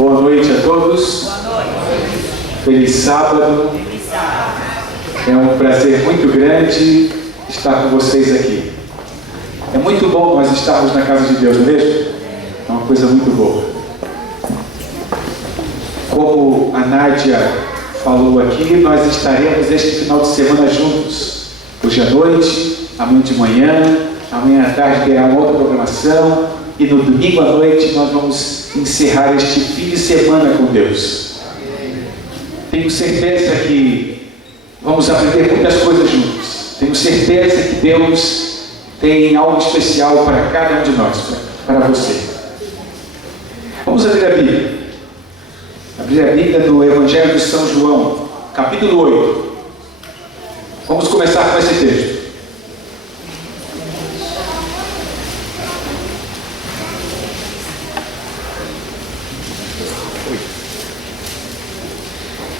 Boa noite a todos. Boa noite. Feliz sábado. Feliz sábado. É um prazer muito grande estar com vocês aqui. É muito bom nós estarmos na casa de Deus, não é mesmo? É uma coisa muito boa. Como a Nádia falou aqui, nós estaremos este final de semana juntos. Hoje à noite, amanhã de manhã, amanhã à tarde terá uma outra programação e no domingo à noite nós vamos encerrar este fim de semana com Deus. Tenho certeza que vamos aprender muitas coisas juntos. Tenho certeza que Deus tem algo especial para cada um de nós, para você. Vamos abrir a Bíblia. Abrir a Bíblia no Evangelho de São João, capítulo 8. Vamos começar com esse texto.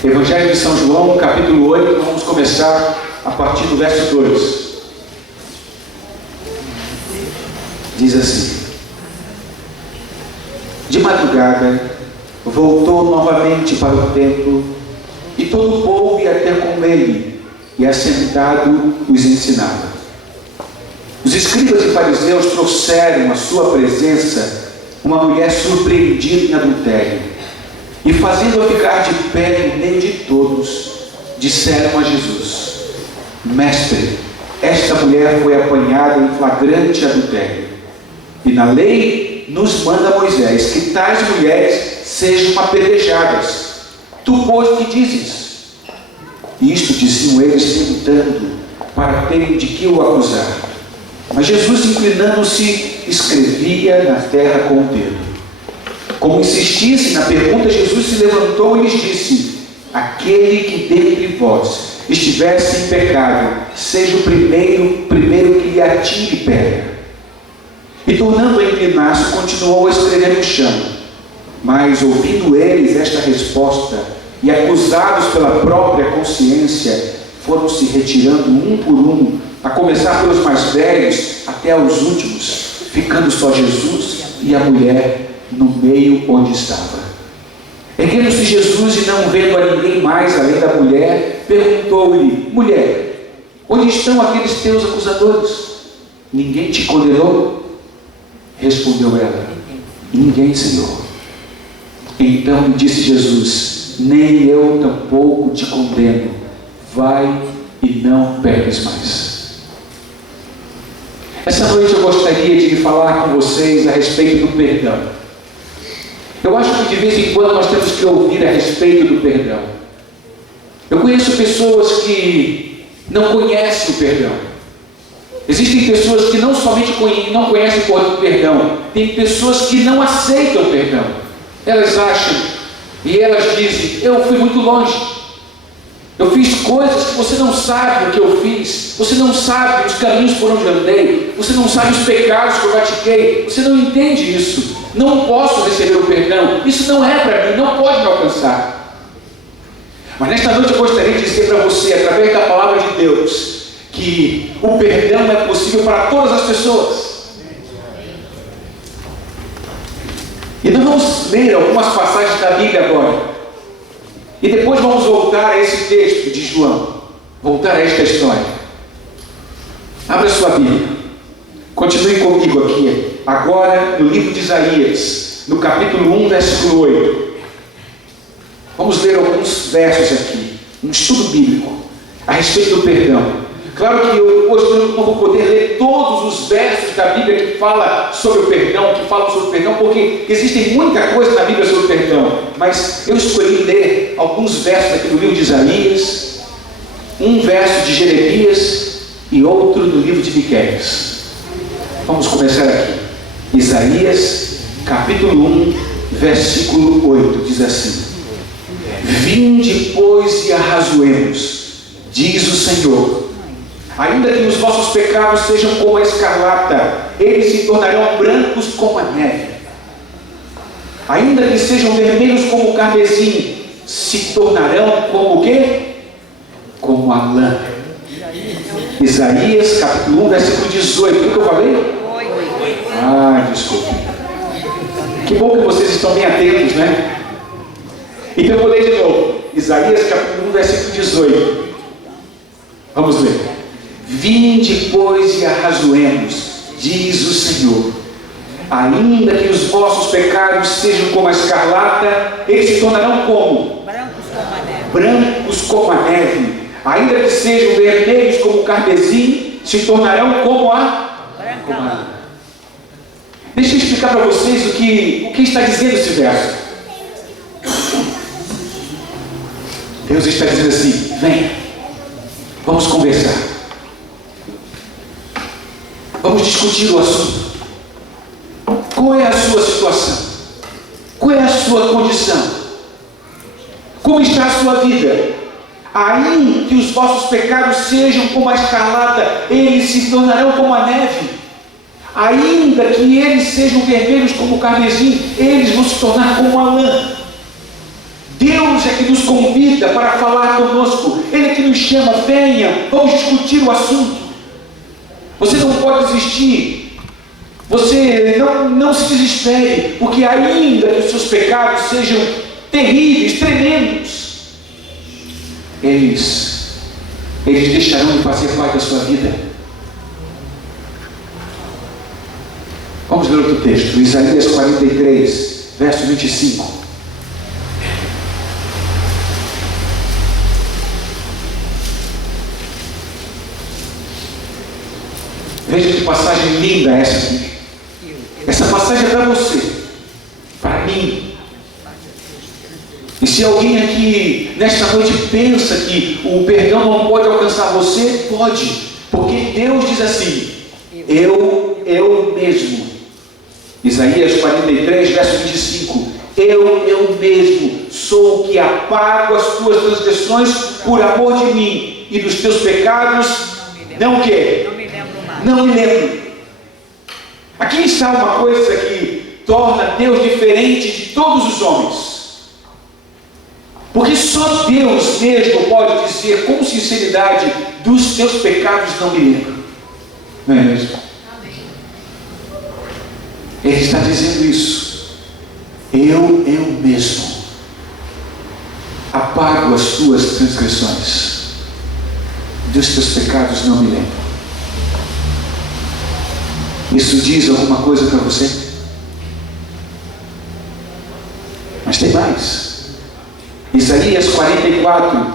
Evangelho de São João, capítulo 8, vamos começar a partir do verso 2. Diz assim: de madrugada, voltou novamente para o templo, e todo o povo ia ter com ele, e assentado os ensinava. Os escribas e fariseus trouxeram à sua presença uma mulher surpreendida em adultério, e fazendo-a ficar de pé no meio de todos, disseram a Jesus: Mestre, esta mulher foi apanhada em flagrante adultério, e na lei nos manda Moisés que tais mulheres sejam apedrejadas. Tu, pois, que dizes? Isto diziam eles, tentando, para terem de que o acusar. Mas Jesus, inclinando-se, escrevia na terra com o dedo. Como insistissem na pergunta, Jesus se levantou e lhes disse: aquele que dentre vós estivesse em pecado, seja o primeiro que lhe atire pedra. E tornando a inclinar-se, continuou a escrever no chão. Mas, ouvindo eles esta resposta, e acusados pela própria consciência, foram se retirando um por um, a começar pelos mais velhos até aos últimos, ficando só Jesus e a mulher no meio onde estava. Erguendo-se Jesus e não vendo a ninguém mais além da mulher, perguntou-lhe: mulher, onde estão aqueles teus acusadores? Ninguém te condenou? Respondeu ela: ninguém, Senhor. Então lhe disse Jesus: nem eu tampouco te condeno. Vai e não peques mais. Essa noite eu gostaria de falar com vocês a respeito do perdão. Eu acho que de vez em quando nós temos que ouvir a respeito do perdão. Eu conheço pessoas que não conhecem o perdão. Existem pessoas que não somente não conhecem o perdão, tem pessoas que não aceitam o perdão. Elas acham e elas dizem: eu fui muito longe, eu fiz coisas que você não sabe o que eu fiz, você não sabe os caminhos por onde eu andei, você não sabe os pecados que eu pratiquei, você não entende isso, não posso receber o perdão, isso não é para mim, não pode me alcançar. Mas nesta noite eu gostaria de dizer para você, através da palavra de Deus, que o perdão é possível para todas as pessoas. E nós vamos ler algumas passagens da Bíblia agora. E depois vamos voltar a esse texto de João. Voltar a esta história. Abra sua Bíblia. Continue comigo aqui. Agora no livro de Isaías, no capítulo 1, versículo 8. Vamos ler alguns versos aqui. Um estudo bíblico a respeito do perdão. Claro que eu hoje não vou poder ler todos os versos da Bíblia que falam sobre o perdão, porque existe muita coisa na Bíblia sobre o perdão, mas eu escolhi ler alguns versos aqui do livro de Isaías, um verso de Jeremias e outro do livro de Miqueias. Vamos começar aqui. Isaías, capítulo 1, versículo 8, diz assim: vinde, pois, e arrazoemos, diz o Senhor. Ainda que os vossos pecados sejam como a escarlata, eles se tornarão brancos como a neve. Ainda que sejam vermelhos como o carmesim, se tornarão como o quê? Como a lã. Isaías capítulo 1, versículo 18. O que eu falei? Ah, desculpe. Que bom que vocês estão bem atentos, né? Então eu vou ler de novo. Isaías capítulo 1, versículo 18. Vamos ler. Vinde, pois, e arrazoemos, diz o Senhor. Ainda que os vossos pecados sejam como a escarlata, eles se tornarão como? Brancos como a neve. Brancos como a neve. Ainda que sejam vermelhos como o carmesim, se tornarão como a lã. Deixa eu explicar para vocês o que está dizendo esse verso. Deus está dizendo assim: vem, vamos conversar, vamos discutir o assunto. Qual é a sua situação? Qual é a sua condição? Como está a sua vida? Ainda que os vossos pecados sejam como a escarlata, eles se tornarão como a neve. Ainda que eles sejam vermelhos como o carmesim, eles vão se tornar como a lã. Deus é que nos convida para falar conosco. Ele é que nos chama: venha, vamos discutir o assunto. Você não pode desistir. Você não se desespere, porque ainda que os seus pecados sejam terríveis, tremendos, eles deixarão de fazer parte da sua vida. Vamos ler outro texto, Isaías 43, verso 25. Veja que passagem linda essa aqui. Essa passagem é para você, para mim. E se alguém aqui nesta noite pensa que o perdão não pode alcançar você, pode, porque Deus diz assim: eu mesmo. Isaías 43, verso 25. Eu mesmo sou o que apago as tuas transgressões por amor de mim, e dos teus pecados não o quê? Não me lembro. Aqui está uma coisa que torna Deus diferente de todos os homens. Porque só Deus mesmo pode dizer com sinceridade: dos teus pecados não me lembro. Não é mesmo? Ele está dizendo isso. Eu mesmo apago as tuas transgressões, dos teus pecados não me lembro. Isso diz alguma coisa para você? Mas tem mais. Isaías 44.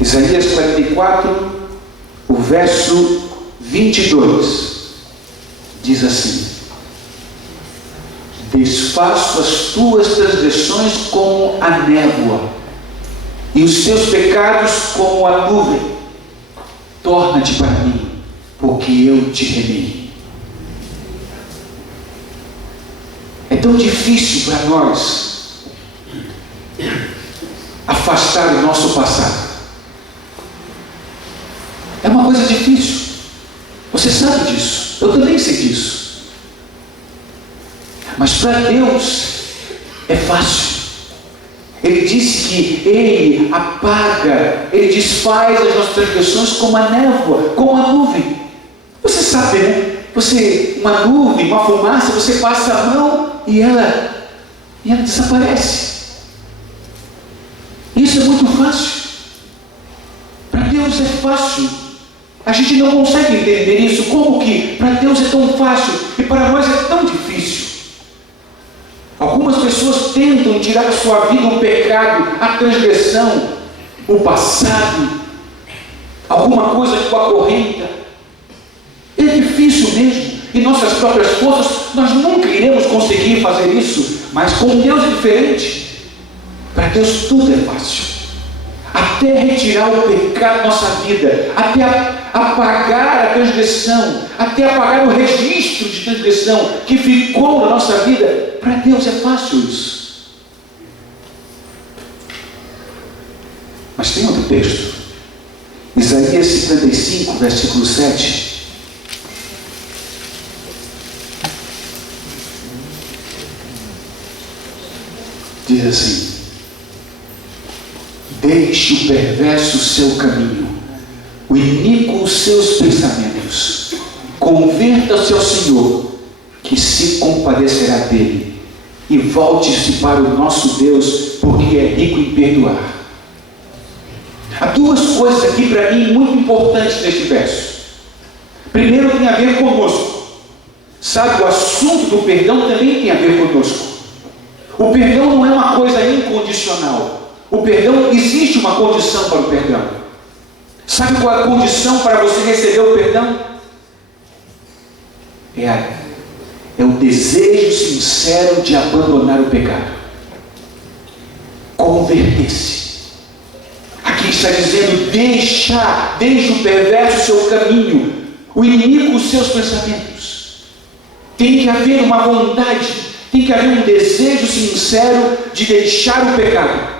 Isaías 44, o verso 22. Diz assim: desfaço as tuas transgressões como a névoa, e os teus pecados como a nuvem. Torna-te para mim, porque eu te remi. É tão difícil para nós afastar o nosso passado. É uma coisa difícil. Você sabe disso. Eu também sei disso. Mas para Deus é fácil. Ele disse que Ele apaga, Ele desfaz as nossas transgressões como a névoa, como a nuvem. Você sabe, né? Uma nuvem, uma fumaça, você passa a mão e ela desaparece. Isso é muito fácil. Para Deus é fácil. A gente não consegue entender isso. Como que para Deus é tão fácil e para nós é tão difícil? Algumas pessoas tentam tirar da sua vida o pecado, a transgressão, o passado, alguma coisa que o acorrenta. É difícil mesmo. Em nossas próprias forças, nós nunca iremos conseguir fazer isso. Mas com Deus é diferente. Para Deus tudo é fácil. Até retirar o pecado da nossa vida, até apagar a transgressão, até apagar o registro de transgressão que ficou na nossa vida, para Deus é fácil isso. Mas tem outro texto, Isaías 55, versículo 7. Diz assim: deixe o perverso o seu caminho, o iníquo os seus pensamentos. Converta-se ao Senhor, que se compadecerá dele, e volte-se para o nosso Deus, porque é rico em perdoar. Há duas coisas aqui para mim muito importantes neste verso. Primeiro, tem a ver conosco. Sabe, o assunto do perdão também tem a ver conosco. O perdão não é uma coisa incondicional. O perdão, existe uma condição para o perdão. Sabe qual é a condição para você receber o perdão? É o desejo sincero de abandonar o pecado. Converter-se. Aqui está dizendo: deixe o perverso o seu caminho, o inimigo os seus pensamentos. Tem que haver uma vontade, tem que haver um desejo sincero de deixar o pecado.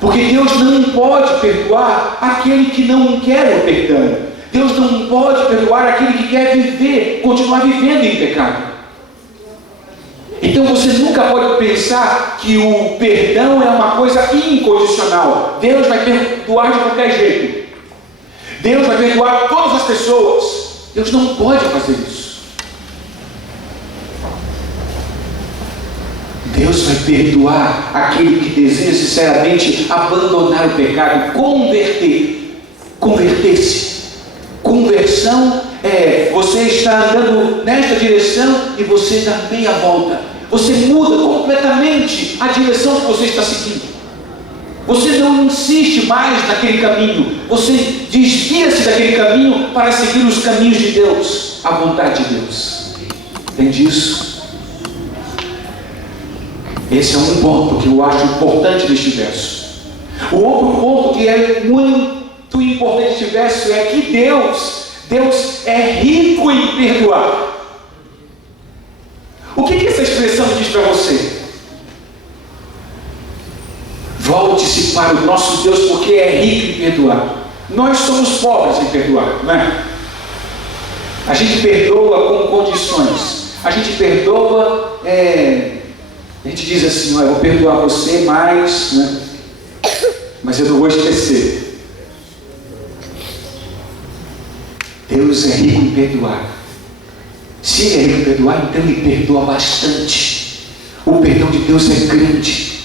Porque Deus não pode perdoar aquele que não quer o perdão. Deus não pode perdoar aquele que quer viver, continuar vivendo em pecado. Então você nunca pode pensar que o perdão é uma coisa incondicional. Deus vai perdoar de qualquer jeito. Deus vai perdoar todas as pessoas. Deus não pode fazer isso. Deus vai perdoar aquele que deseja sinceramente abandonar o pecado, converter-se. Conversão é você está andando nesta direção e você dá meia volta. Você muda completamente a direção que você está seguindo. Você não insiste mais naquele caminho. Você desvia-se daquele caminho para seguir os caminhos de Deus, a vontade de Deus. Entende isso? Esse é um ponto que eu acho importante neste verso. O outro ponto que é muito importante neste verso é que Deus é rico em perdoar. O que essa expressão diz para você? Volte-se para o nosso Deus, porque é rico em perdoar. Nós somos pobres em perdoar, não é? A gente perdoa com condições. A gente perdoa, a gente diz assim: eu vou perdoar você, mas eu não vou esquecer. Deus é rico em perdoar. Se Ele é rico em perdoar, então Ele perdoa bastante. O perdão de Deus é grande,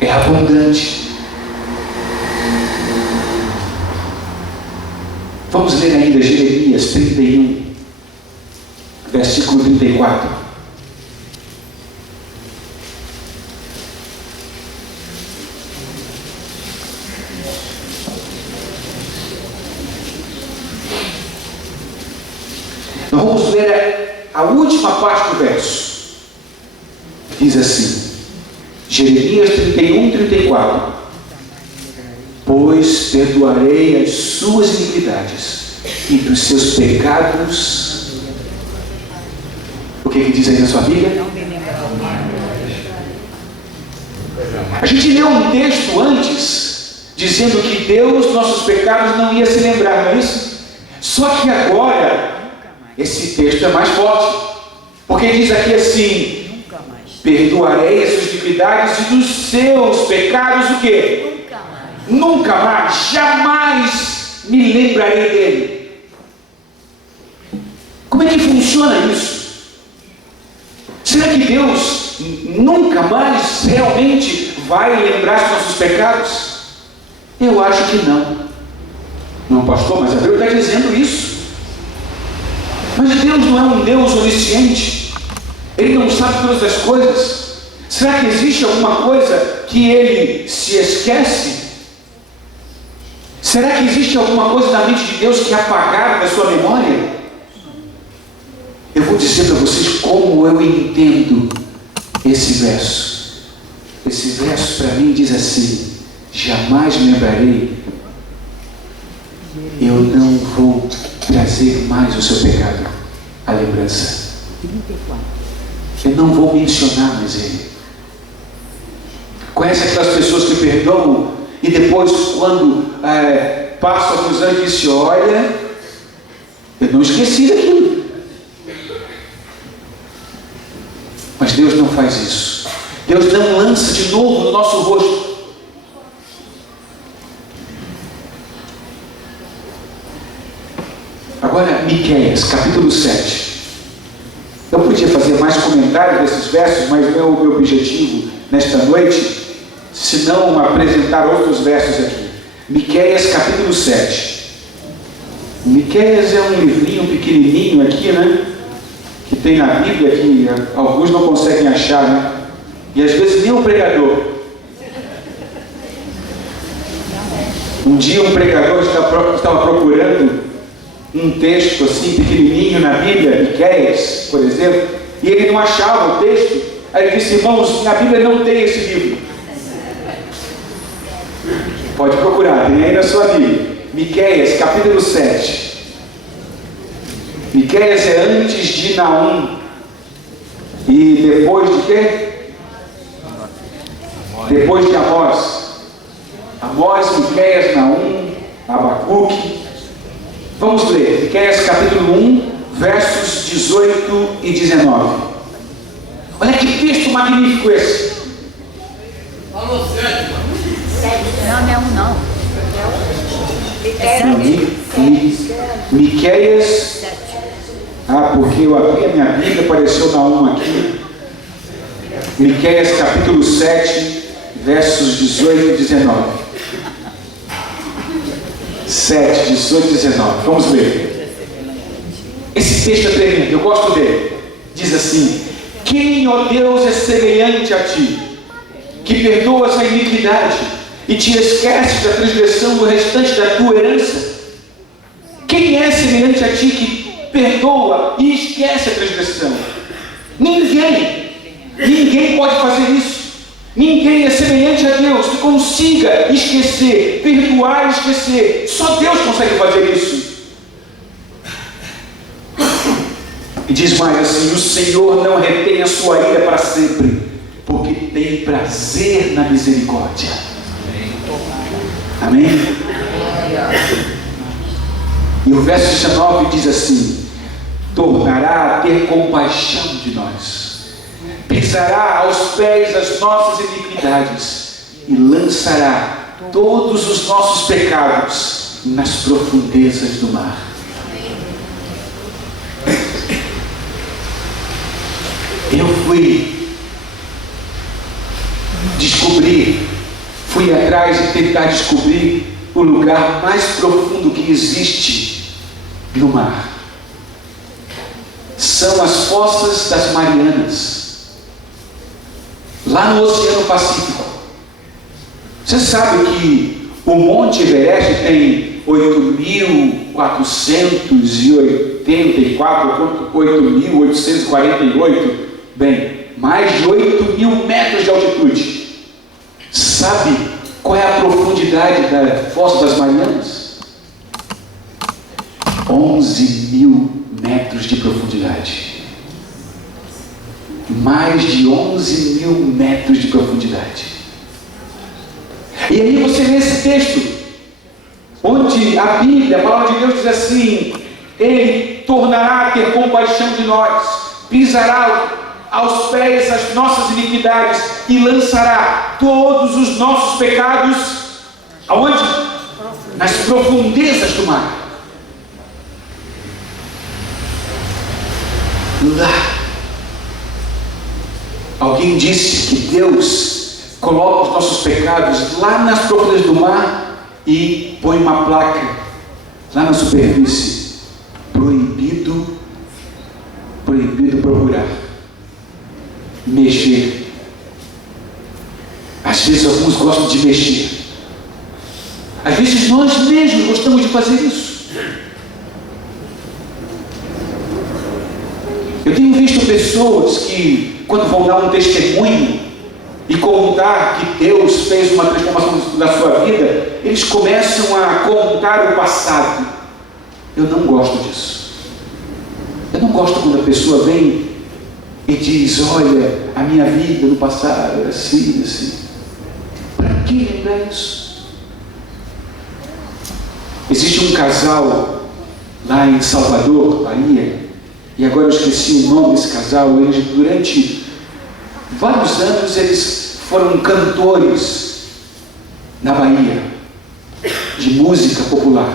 é abundante. Vamos ler ainda Jeremias 31, versículo 34. Nós vamos ler a última parte do verso. Diz assim, Jeremias 31, 34: Pois perdoarei as suas iniquidades e dos seus pecados. O que diz aí na sua Bíblia? A gente leu um texto antes dizendo que Deus, nossos pecados, não ia se lembrar, não é isso? Só que agora esse texto é mais forte, porque diz aqui assim: perdoarei as suas iniquidades e dos seus pecados o quê? Nunca mais, jamais me lembrarei dele. Como é que funciona isso? Será que Deus nunca mais realmente vai lembrar dos nossos pecados? Eu acho que não. Não, pastor, mas a Bíblia está dizendo isso. Mas Deus não é um Deus onisciente. Ele não sabe todas as coisas. Será que existe alguma coisa que Ele se esquece? Será que existe alguma coisa na mente de Deus que é apagada da sua memória? Eu vou dizer para vocês como eu entendo esse verso. Esse verso para mim diz assim: jamais me lembrarei, eu não vou trazer mais o seu pecado à lembrança. Eu não vou mencionar mais ele. Conhece aquelas pessoas que perdoam e depois, quando passam alguns anos, dizem: olha, eu não esqueci daquilo. Mas Deus não faz isso. Deus não lança de novo no nosso rosto. Agora, Miqueias, capítulo 7. Eu Eu podia fazer mais comentários desses versos, mas não é o meu objetivo nesta noite, senão apresentar outros versos aqui. Miqueias capítulo 7. Miqueias é um livrinho pequenininho aqui, né? Que tem na Bíblia, que alguns não conseguem achar, né? E às vezes nem o pregador. Um dia um pregador estava procurando um texto assim pequenininho na Bíblia, Miqueias, por exemplo, e ele não achava o texto. Aí ele disse: irmãos, na Bíblia não tem esse livro. Pode procurar, tem aí na sua Bíblia. Miqueias, capítulo 7. Miqueias é antes de Naum. E depois de quê? Depois de Amós. Amós, Miqueias, Naum, Abacuque. Vamos ler. Miqueias capítulo 1, versos 18 e 19. Olha que texto magnífico esse. Falou 7, mano. Não é um não. Miqueias. Porque eu abri a minha Bíblia, apareceu Naum aqui. Miqueias capítulo 7, versos 18 e 19. 7, 18 e 19. Vamos ler. Esse texto é tremendo, eu gosto dele. Diz assim: quem, ó Deus, é semelhante a ti, que perdoas a iniquidade e te esqueces da transgressão do restante da tua herança? Quem é semelhante a ti que perdoa e esquece a transgressão? Ninguém. Ninguém pode fazer isso. Ninguém é semelhante a Deus que consiga esquecer, perdoar e esquecer. Só Deus consegue fazer isso. E diz mais assim: o Senhor não retém a sua ira para sempre, porque tem prazer na misericórdia. Amém? E o verso 19 diz assim: tornará a ter compaixão de nós, pisará aos pés as nossas iniquidades e lançará todos os nossos pecados nas profundezas do mar. Eu fui atrás de tentar descobrir o lugar mais profundo que existe no mar. São as fossas das Marianas, lá no Oceano Pacífico. Você sabe que o Monte Everest tem 8.484, 8.848, bem, mais de 8.000 metros de altitude. Sabe qual é a profundidade da Fossa das Marianas? 11.000 metros de profundidade. Mais de 11.000 metros de profundidade. E aí você lê esse texto, onde a Bíblia, a palavra de Deus diz assim: Ele tornará a ter compaixão de nós, pisará aos pés as nossas iniquidades e lançará todos os nossos pecados aonde? Nas profundezas do mar. Lá. Alguém disse que Deus coloca os nossos pecados lá nas profundezas do mar e põe uma placa lá na superfície: proibido procurar, mexer. Às vezes alguns gostam de mexer. Às vezes nós mesmos gostamos de fazer isso. Eu tenho visto pessoas que, quando vão dar um testemunho e contar que Deus fez uma transformação na sua vida, eles começam a contar o passado. Eu não gosto disso. Eu não gosto quando a pessoa vem e diz: olha, a minha vida no passado era assim, assim. Para que lembrar isso? Existe um casal lá em Salvador, Bahia, e agora eu esqueci o nome desse casal. Eles, durante vários anos, eles foram cantores na Bahia, de música popular.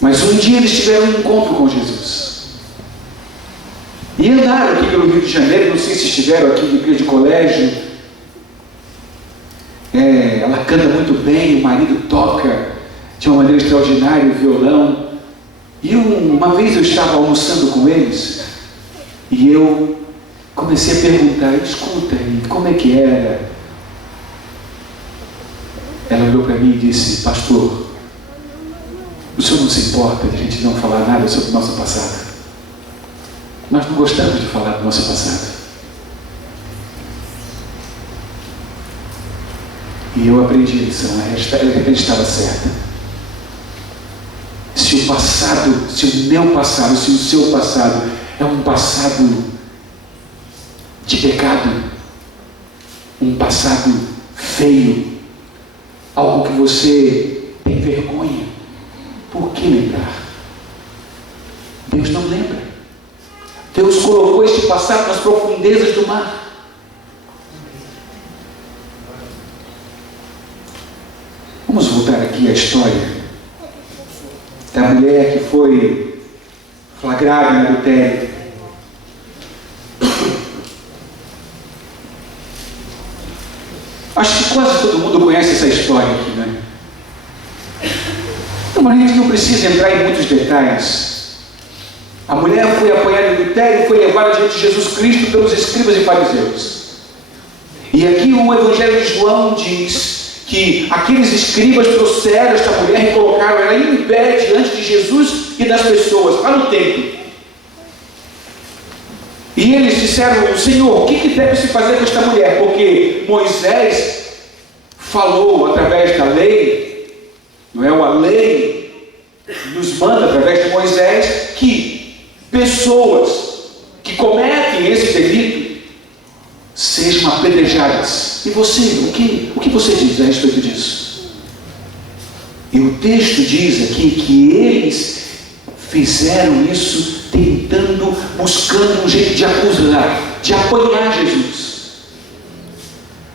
Mas um dia eles tiveram um encontro com Jesus. E andaram aqui pelo Rio de Janeiro, não sei se estiveram aqui de igreja de colégio. Ela canta muito bem, o marido toca de uma maneira extraordinária o violão. E uma vez eu estava almoçando com eles e eu comecei a perguntar: escuta, como é que era? Ela olhou para mim e disse: pastor, o senhor não se importa de a gente não falar nada sobre o nosso passado? Nós não gostamos de falar do nosso passado. E eu aprendi a lição, ela estava certa. Se o passado, se o meu passado, se o seu passado é um passado de pecado, um passado feio, algo que você tem vergonha, por que lembrar? Deus não lembra. Deus colocou este passado nas profundezas do mar. Vamos voltar aqui à história da mulher que foi flagrada em adultério. Acho que quase todo mundo conhece essa história aqui, né? Mas a gente não precisa entrar em muitos detalhes. A mulher foi apanhada em adultério e foi levada diante de Jesus Cristo pelos escribas e fariseus. E aqui o Evangelho de João diz que aqueles escribas trouxeram esta mulher e colocaram ela em pé diante de Jesus e das pessoas, lá no templo. E eles disseram: Senhor, o que deve se fazer com esta mulher? Porque Moisés falou através da lei, não é? A lei nos manda através de Moisés que pessoas que cometem esse delito sejam apedrejadas. E você, o que você diz a respeito disso? E o texto diz aqui que eles fizeram isso buscando um jeito de acusar, de apanhar Jesus.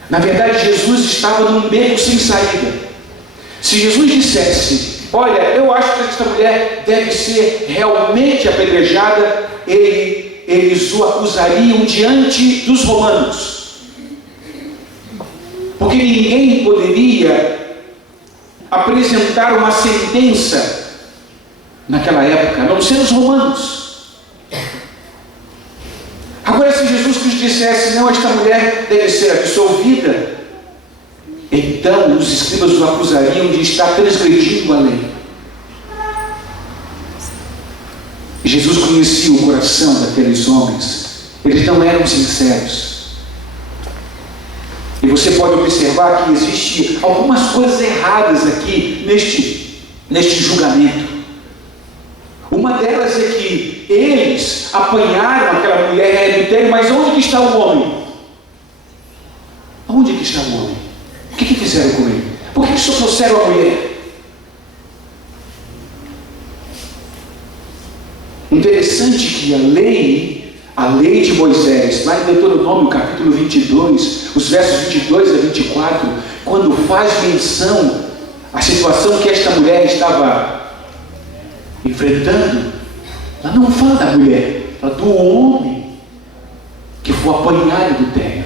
Na verdade, Jesus estava num beco sem saída. Se Jesus dissesse: olha, eu acho que esta mulher deve ser realmente apedrejada, eles o acusariam diante dos romanos. Porque ninguém poderia apresentar uma sentença naquela época, a não ser os romanos. Agora, se Jesus Cristo dissesse: não, esta mulher deve ser absolvida, então os escribas o acusariam de estar transgredindo a lei. Jesus conhecia o coração daqueles homens. Eles não eram sinceros. E você pode observar que existe algumas coisas erradas aqui neste julgamento. Uma delas é que eles apanharam aquela mulher em adultério, mas onde que está o homem? Onde que está o homem? O que fizeram com ele? Por que só trouxeram a mulher? Interessante que a lei de Moisés, lá em Deuteronômio capítulo 22, os versos 22 a 24, quando faz menção à situação que esta mulher estava enfrentando, ela não fala da mulher, fala do homem que foi apanhado do adultério.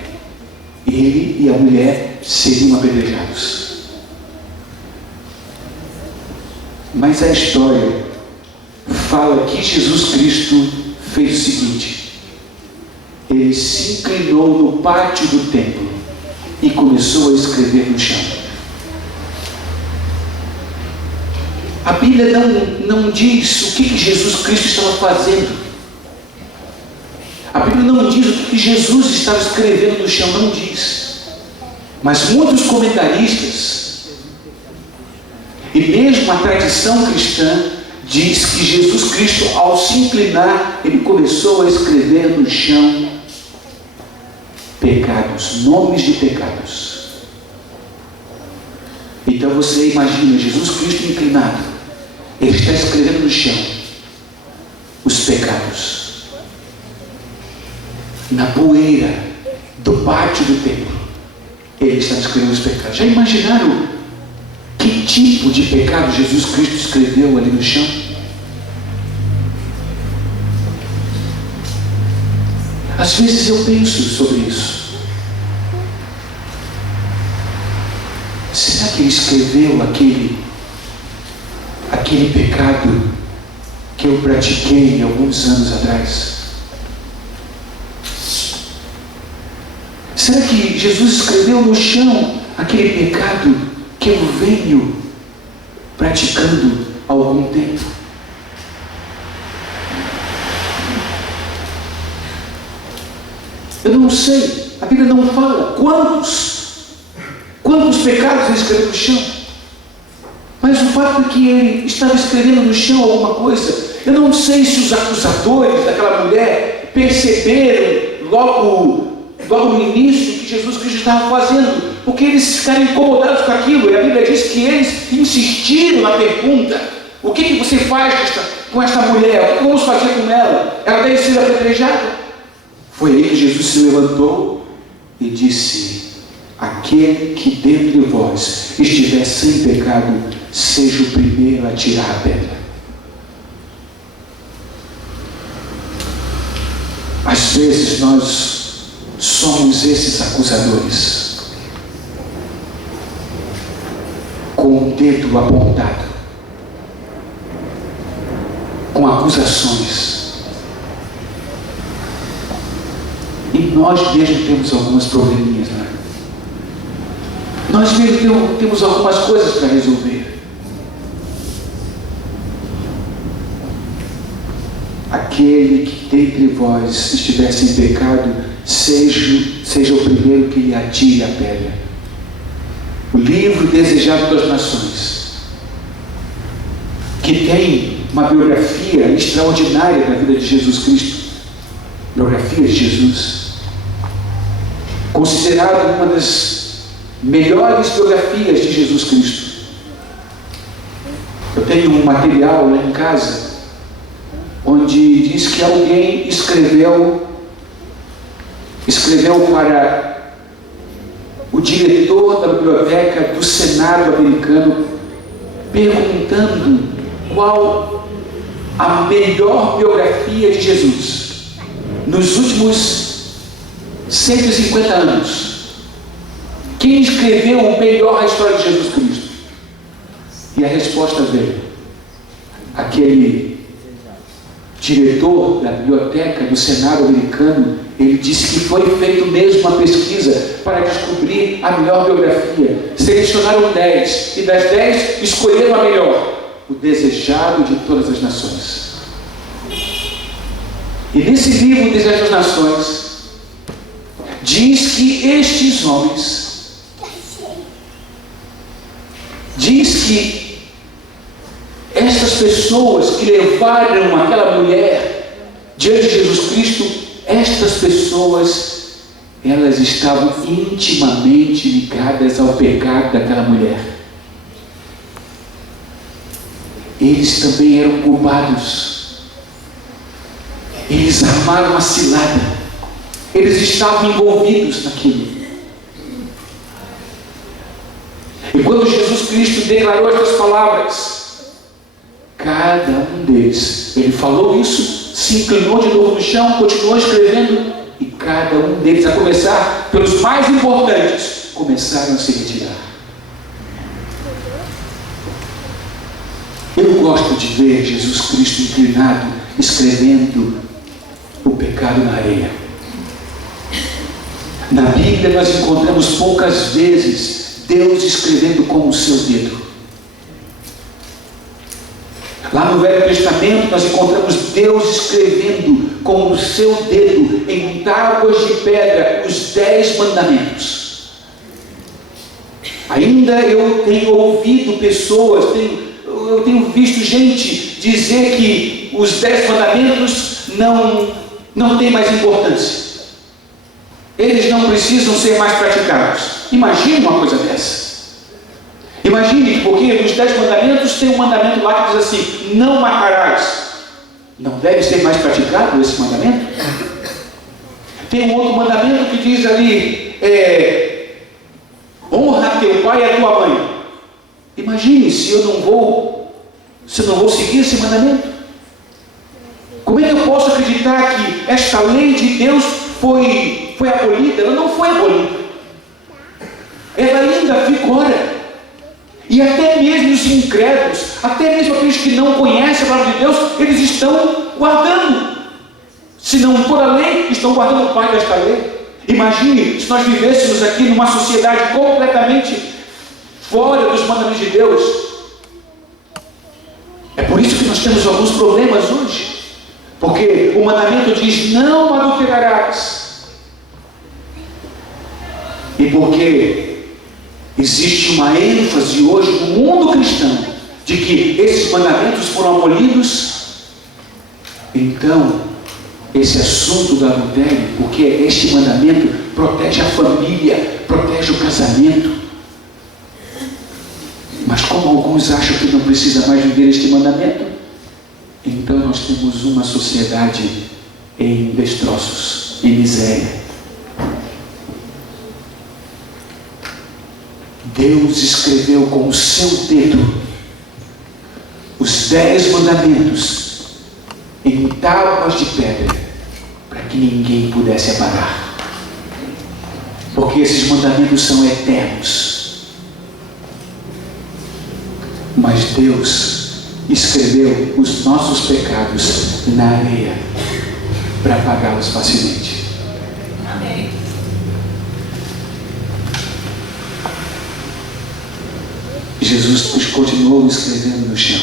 Ele e a mulher seriam apedrejados. Mas a história fala que Jesus Cristo fez o seguinte: ele se inclinou no pátio do templo e começou a escrever no chão. A Bíblia não diz o que Jesus Cristo estava fazendo. A Bíblia não diz o que Jesus estava escrevendo no chão, não diz. Mas muitos comentaristas, e mesmo a tradição cristã, diz que Jesus Cristo, ao se inclinar, ele começou a escrever no chão pecados, nomes de pecados. Então você imagina Jesus Cristo inclinado, ele está escrevendo no chão os pecados, na poeira do pátio do templo. Ele está escrevendo os pecados. Já imaginaram que tipo de pecado Jesus Cristo escreveu ali no chão? Às vezes eu penso sobre isso. Será que ele escreveu aquele pecado que eu pratiquei alguns anos atrás? Será que Jesus escreveu no chão aquele pecado que eu venho praticando há algum tempo? Eu não sei, a Bíblia não fala quantos pecados ele escreveu no chão. Mas o fato é que ele estava escrevendo no chão alguma coisa. Eu não sei se os acusadores daquela mulher perceberam logo no início que Jesus Cristo estava fazendo, porque eles ficaram incomodados com aquilo. E a Bíblia diz que eles insistiram na pergunta: o que você faz com esta mulher? O que vamos fazer com ela? Ela deve ser apedrejada. Foi aí que Jesus se levantou e disse: aquele que dentre vós estiver sem pecado, seja o primeiro a tirar a pedra. Às vezes nós somos esses acusadores, com o dedo apontado, com acusações. E nós mesmos temos algumas probleminhas, né? Nós mesmos temos algumas coisas para resolver. Aquele que dentre vós estiver sem pecado, seja o primeiro que lhe atire a pedra. O livro Desejado das Nações, que tem uma biografia extraordinária da vida de Jesus Cristo, biografia de Jesus, considerado uma das melhores biografias de Jesus Cristo. Eu tenho um material lá em casa onde diz que alguém escreveu para o diretor da biblioteca do Senado americano, perguntando qual a melhor biografia de Jesus nos últimos 150 anos. Quem escreveu melhor a história de Jesus Cristo? E a resposta veio: aquele diretor da biblioteca do Senado americano. Ele disse que foi feito mesmo uma pesquisa para descobrir a melhor biografia. Selecionaram 10, e das 10 escolheram a melhor: o Desejado de Todas as Nações. E nesse livro, o Desejado das Nações, diz que estes homens, diz que estas pessoas que levaram aquela mulher diante de Jesus Cristo, estas pessoas, elas estavam intimamente ligadas ao pecado daquela mulher. Eles também eram culpados. Eles armaram a cilada. Eles estavam envolvidos naquilo. E quando Jesus Cristo declarou estas palavras, cada um deles, ele falou isso, se inclinou de novo no chão, continuou escrevendo, e cada um deles, a começar pelos mais importantes, começaram a se retirar. Eu gosto de ver Jesus Cristo inclinado, escrevendo o pecado na areia. Na Bíblia nós encontramos poucas vezes Deus escrevendo com o seu dedo. Lá no Velho Testamento nós encontramos Deus escrevendo com o seu dedo em tábuas de pedra os 10 mandamentos. Ainda eu tenho ouvido pessoas, eu tenho visto gente dizer que os 10 mandamentos não têm mais importância. Eles não precisam ser mais praticados. Imagine uma coisa dessa. Imagine, porque nos 10 mandamentos tem um mandamento lá que diz assim: não matarás. Não deve ser mais praticado esse mandamento? Tem um outro mandamento que diz ali: honra teu pai e a tua mãe. Imagine se eu não vou seguir esse mandamento. Como é que eu posso acreditar que esta lei de Deus foi abolida, ela não foi abolida. Ela ainda vigora. E até mesmo os incrédulos, até mesmo aqueles que não conhecem a palavra de Deus, eles estão guardando. Se não por a lei, estão guardando o pai desta lei. Imagine se nós vivêssemos aqui numa sociedade completamente fora dos mandamentos de Deus. É por isso que nós temos alguns problemas hoje. Porque o mandamento diz: não adulterarás. E porque existe uma ênfase hoje no mundo cristão de que esses mandamentos foram abolidos, então esse assunto do adultério, porque este mandamento protege a família, protege o casamento. Mas como alguns acham que não precisa mais viver este mandamento, então nós temos uma sociedade em destroços, em miséria. Deus escreveu com o seu dedo os 10 mandamentos em tábuas de pedra, para que ninguém pudesse apagar, porque esses mandamentos são eternos. Mas Deus escreveu os nossos pecados na areia, para apagá-los facilmente. Amém. Jesus continuou escrevendo no chão.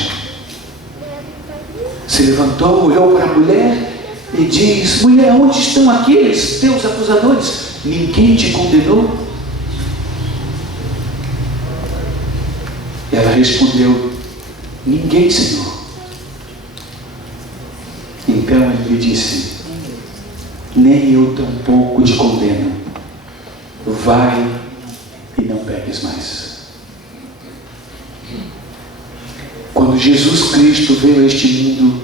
Se levantou, olhou para a mulher e diz: mulher, onde estão aqueles teus acusadores? Ninguém te condenou? Ela respondeu: ninguém, Senhor. Então ele lhe disse: nem eu tampouco te condeno. Vai e não peques mais. Quando Jesus Cristo veio a este mundo,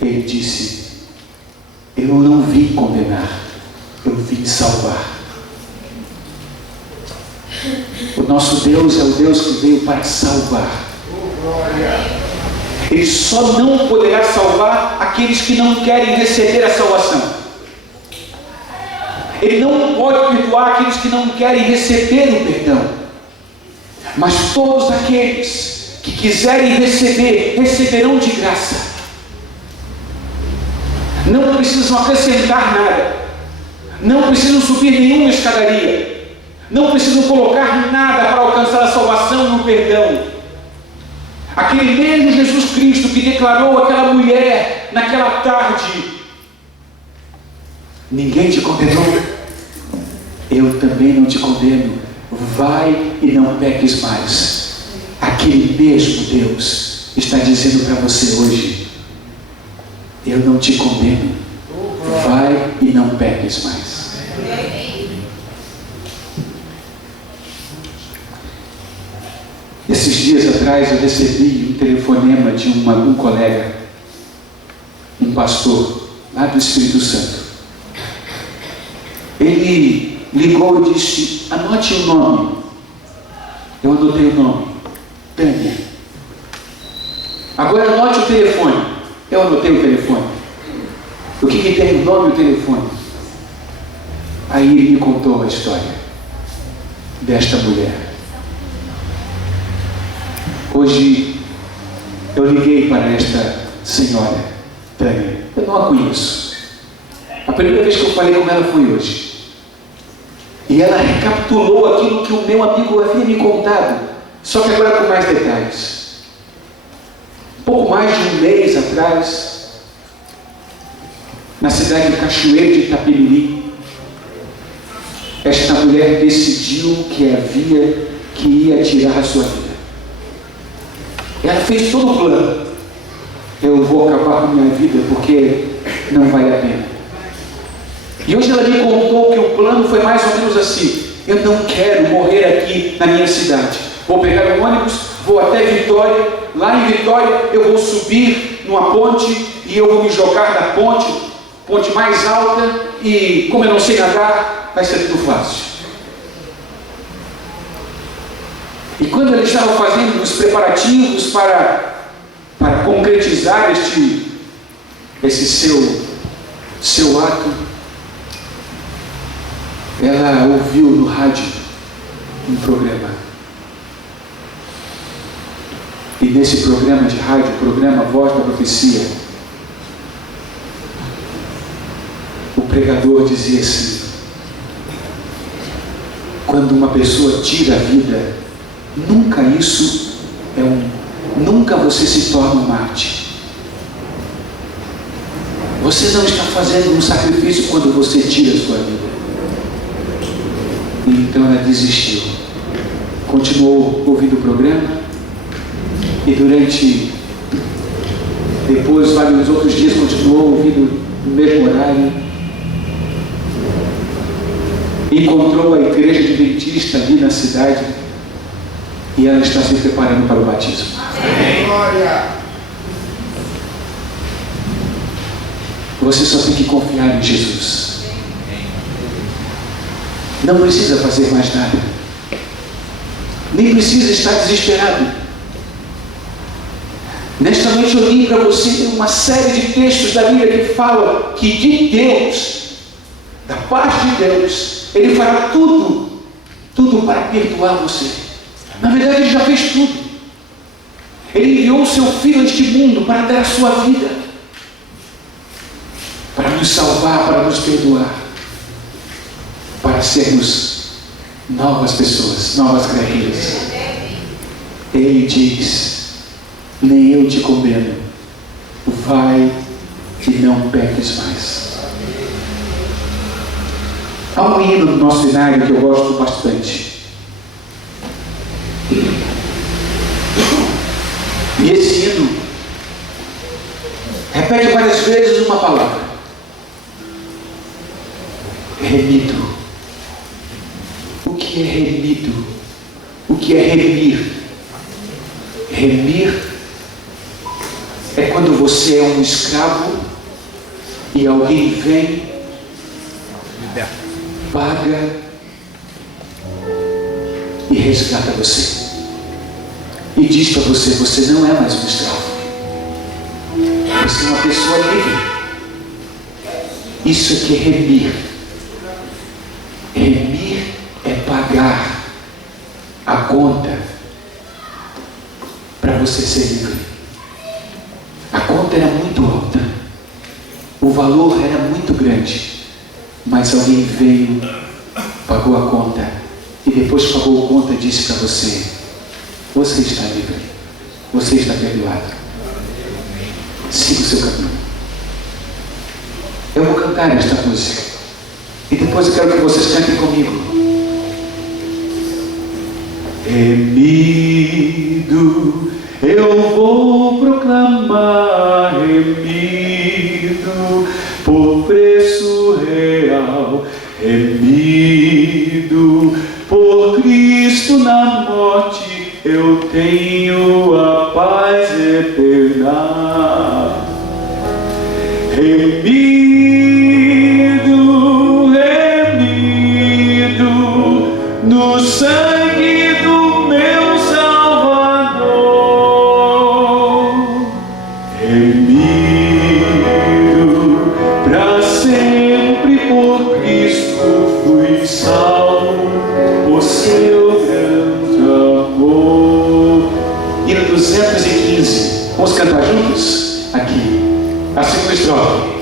ele disse: eu não vim condenar, eu vim salvar. O nosso Deus é o Deus que veio para salvar. Ele só não poderá salvar aqueles que não querem receber a salvação. Ele não pode perdoar aqueles que não querem receber o perdão. Mas todos aqueles que quiserem receber, receberão de graça. Não precisam acrescentar nada. Não precisam subir nenhuma escadaria. Não precisam colocar nada para alcançar a salvação e o perdão. Aquele mesmo Jesus Cristo que declarou àquela mulher naquela tarde: ninguém te condenou, eu também não te condeno, vai e não peques mais. Aquele mesmo Deus está dizendo para você hoje: eu não te condeno, vai e não peques mais. Esses dias atrás eu recebi um telefonema de um colega, um pastor lá do Espírito Santo. Ele ligou e disse: anote o nome. Eu anotei o nome: Tânia. Agora anote o telefone. Eu anotei o telefone. O que tem o nome e o telefone? Aí ele me contou a história desta mulher. Hoje eu liguei para esta senhora, Tânia. Eu não a conheço. A primeira vez que eu falei com ela foi hoje. E ela recapitulou aquilo que o meu amigo havia me contado, só que agora com mais detalhes. Pouco mais de um mês atrás, na cidade de Cachoeiro de Itapemirim, esta mulher decidiu que ia tirar a sua vida. Ela fez todo o plano. Eu vou acabar com a minha vida porque não vale a pena. E hoje ela me contou que o plano foi mais ou menos assim: eu não quero morrer aqui na minha cidade. Vou pegar um ônibus, vou até Vitória. Lá em Vitória eu vou subir numa ponte e eu vou me jogar da ponte mais alta, e como eu não sei nadar, vai ser tudo fácil. E quando ele estava fazendo os preparativos para concretizar esse seu ato, ela ouviu no rádio um programa. E nesse programa de rádio, o programa Voz da Profecia, o pregador dizia assim: quando uma pessoa tira a vida, nunca você se torna um mártir. Você não está fazendo um sacrifício quando você tira a sua vida. E então ela desistiu. Continuou ouvindo o programa. E depois, vários outros dias, continuou ouvindo no mesmo horário. Encontrou a igreja adventista ali na cidade. E ela está se preparando para o batismo. Amém. Glória. Você só tem que confiar em Jesus. Não precisa fazer mais nada. Nem precisa estar desesperado. Nesta noite eu li para você uma série de textos da Bíblia que fala que de Deus, da parte de Deus, Ele fará tudo para perdoar você. Na verdade, Ele já fez tudo. Ele enviou o seu Filho a este mundo para dar a sua vida, para nos salvar, para nos perdoar, para sermos novas pessoas, novas criaturas. Ele diz: nem eu te condeno, vai e não peques mais. Há um hino no nosso cenário que eu gosto bastante. E esse hino repete várias vezes uma palavra: remido. O que é remido? O que é remir? Remir é quando você é um escravo e alguém vem, paga e resgata você. E diz para você: você não é mais um escravo. Você é uma pessoa livre. Isso é que é remir. Remir é pagar a conta para você ser livre. A conta era muito alta. O valor era muito grande. Mas alguém veio, pagou a conta. E depois pagou a conta e disse para você: você está livre, você está perdoado. Siga o seu caminho. Eu vou cantar esta música e depois eu quero que vocês cantem comigo. Remido, eu vou proclamar, remido por preço real, remido por Cristo na morte, eu tenho a paz eterna. Remido, remido no sangue do meu Salvador. Remido para sempre por Cristo fui salvo, o seu grande amor. Hino 215. Vamos cantar juntos? Aqui, a segunda estrofe.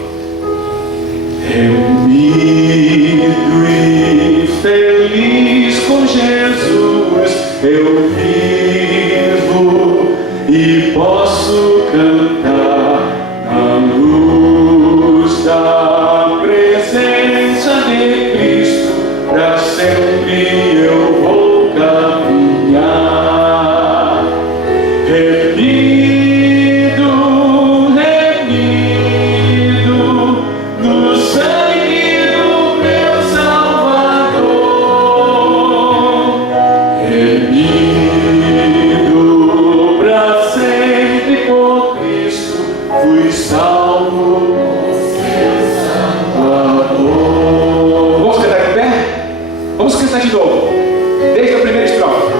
Remido e feliz com Jesus, eu vivo e posso cantar na luz da presença de Cristo, para sempre eu vou caminhar. Remido, remido no sangue do meu Salvador. Remido para sempre por Cristo, fui salvo, seu Salvador. Vamos cantar de pé? Vamos cantar de novo, desde a primeira estrofe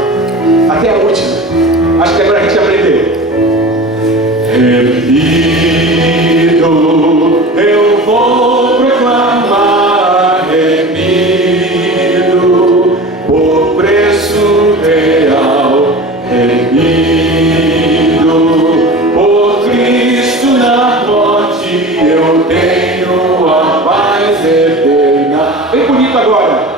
até a última. Acho que agora a gente vai aprender. Remido, eu vou proclamar, remido agora.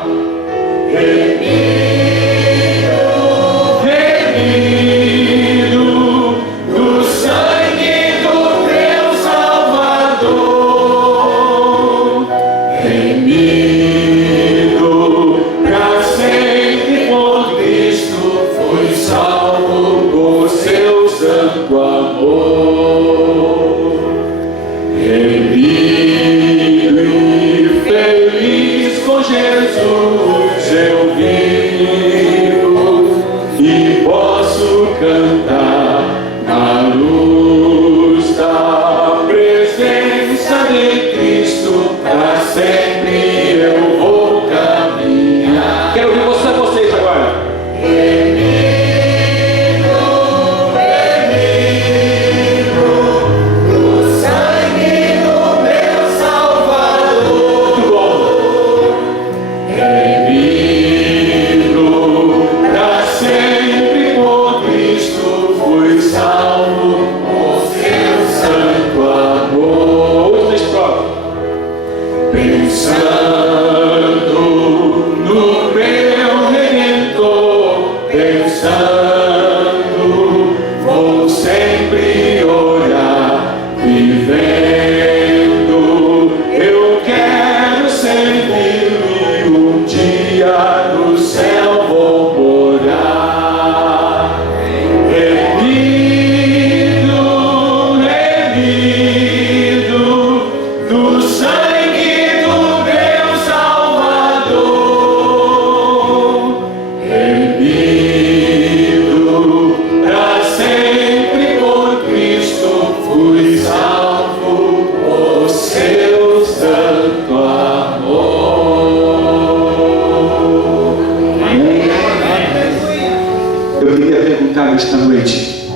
Esta noite,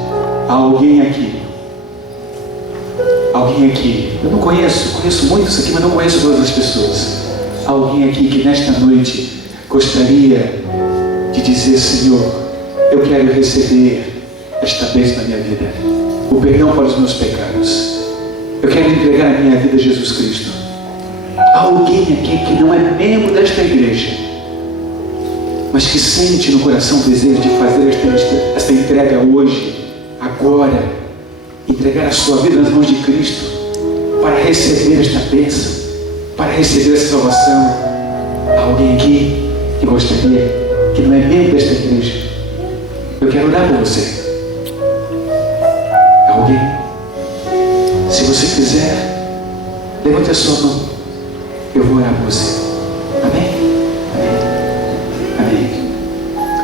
alguém aqui, eu não conheço muitos aqui, mas não conheço todas as pessoas. Alguém aqui que nesta noite gostaria de dizer: Senhor, eu quero receber esta bênção na minha vida, o perdão para os meus pecados, eu quero entregar a minha vida a Jesus Cristo. Alguém aqui que não é membro desta igreja, mas que sente no coração o desejo de fazer esta entrega hoje, agora, entregar a sua vida nas mãos de Cristo, para receber esta bênção, para receber essa salvação. Há alguém aqui que gostaria, que não é membro desta igreja? Eu quero orar por você. Há alguém? Se você quiser, levante a sua mão, eu vou orar por você. Amém?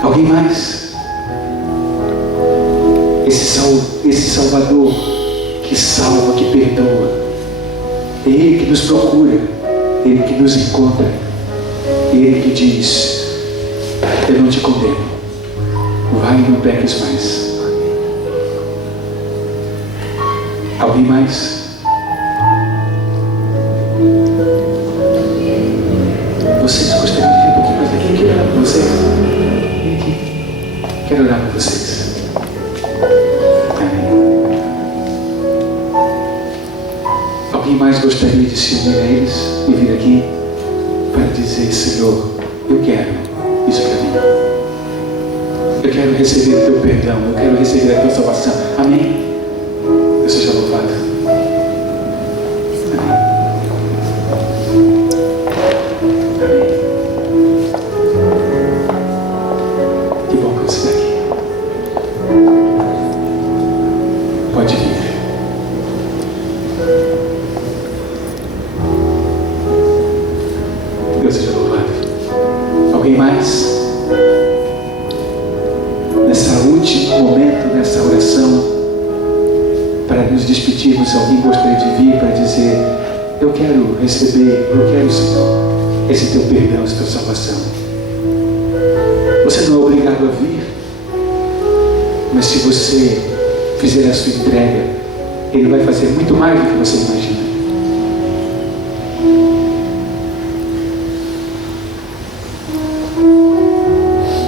Alguém mais? Esse Salvador que salva, que perdoa, é Ele que nos procura, Ele que nos encontra, Ele que diz: eu não te condeno, vai e não peques mais. Alguém mais? Vocês gostariam de vir um pouquinho mais aqui? Eu quero orar por vocês. Quero orar por vocês. Amém. Alguém mais gostaria de se unir a eles e vir aqui para dizer: Senhor, eu quero isso para mim. Eu quero receber o teu perdão. Eu quero receber a tua salvação. Amém? Deus seja louvado. Amém. Amém. Que bom que você está aqui. Pode vir. Deus seja louvado. Alguém mais? Nessa último momento, nessa oração, para nos despedirmos, alguém gostaria de vir para dizer: eu quero receber, eu quero, Senhor, esse teu perdão, essa tua salvação. Você não é obrigado a vir, mas se você fizer a sua entrega, Ele vai fazer muito mais do que você imagina.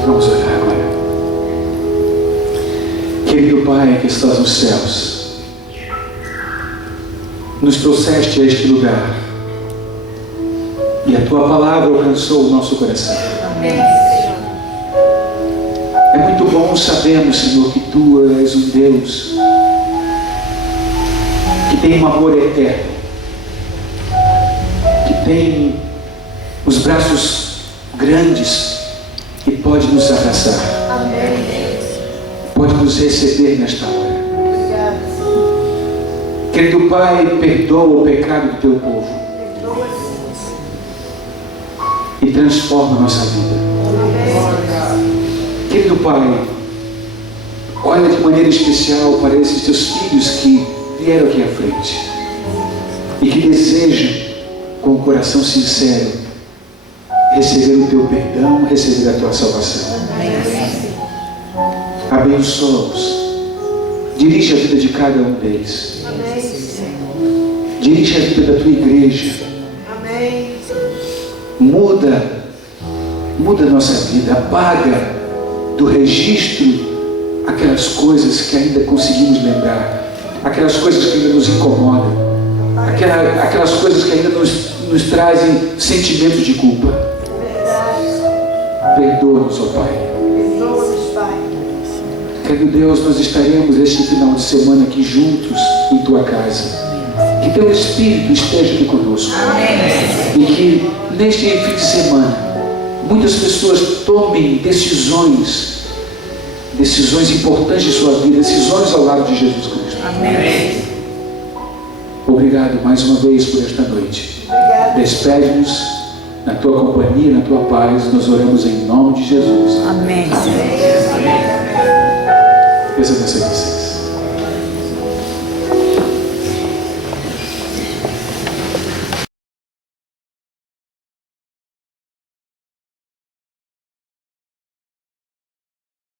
Vamos orar agora. Querido Pai que estás nos céus, nos trouxeste a este lugar, e E a tua palavra alcançou o nosso coração. É muito bom sabermos, Senhor, que tu és um Deus que tem um amor eterno, que tem os braços grandes e pode nos abraçar, pode nos receber nesta hora. Querido Pai, perdoa o pecado do teu povo e transforma a nossa vida. Querido Pai, olha de maneira especial para esses teus filhos que vieram aqui à frente e que desejam, com o coração sincero, receber o teu perdão, receber a tua salvação. Abençoa-os, dirige a vida de cada um deles, dirige a vida da tua igreja, muda a nossa vida, apaga do registro aquelas coisas que ainda conseguimos lembrar, aquelas coisas que ainda nos incomodam, aquelas coisas que ainda nos trazem sentimentos de culpa. Perdoa-nos, ó Pai. Querido Deus, nós estaremos este final de semana aqui juntos em tua casa. Que teu Espírito esteja aqui conosco. E que neste fim de semana muitas pessoas tomem decisões importantes de sua vida, decisões ao lado de Jesus Cristo. Amém. Obrigado mais uma vez por esta noite. Despede-nos na tua companhia, na tua paz. Nós oramos em nome de Jesus. Amém. Deus abençoe.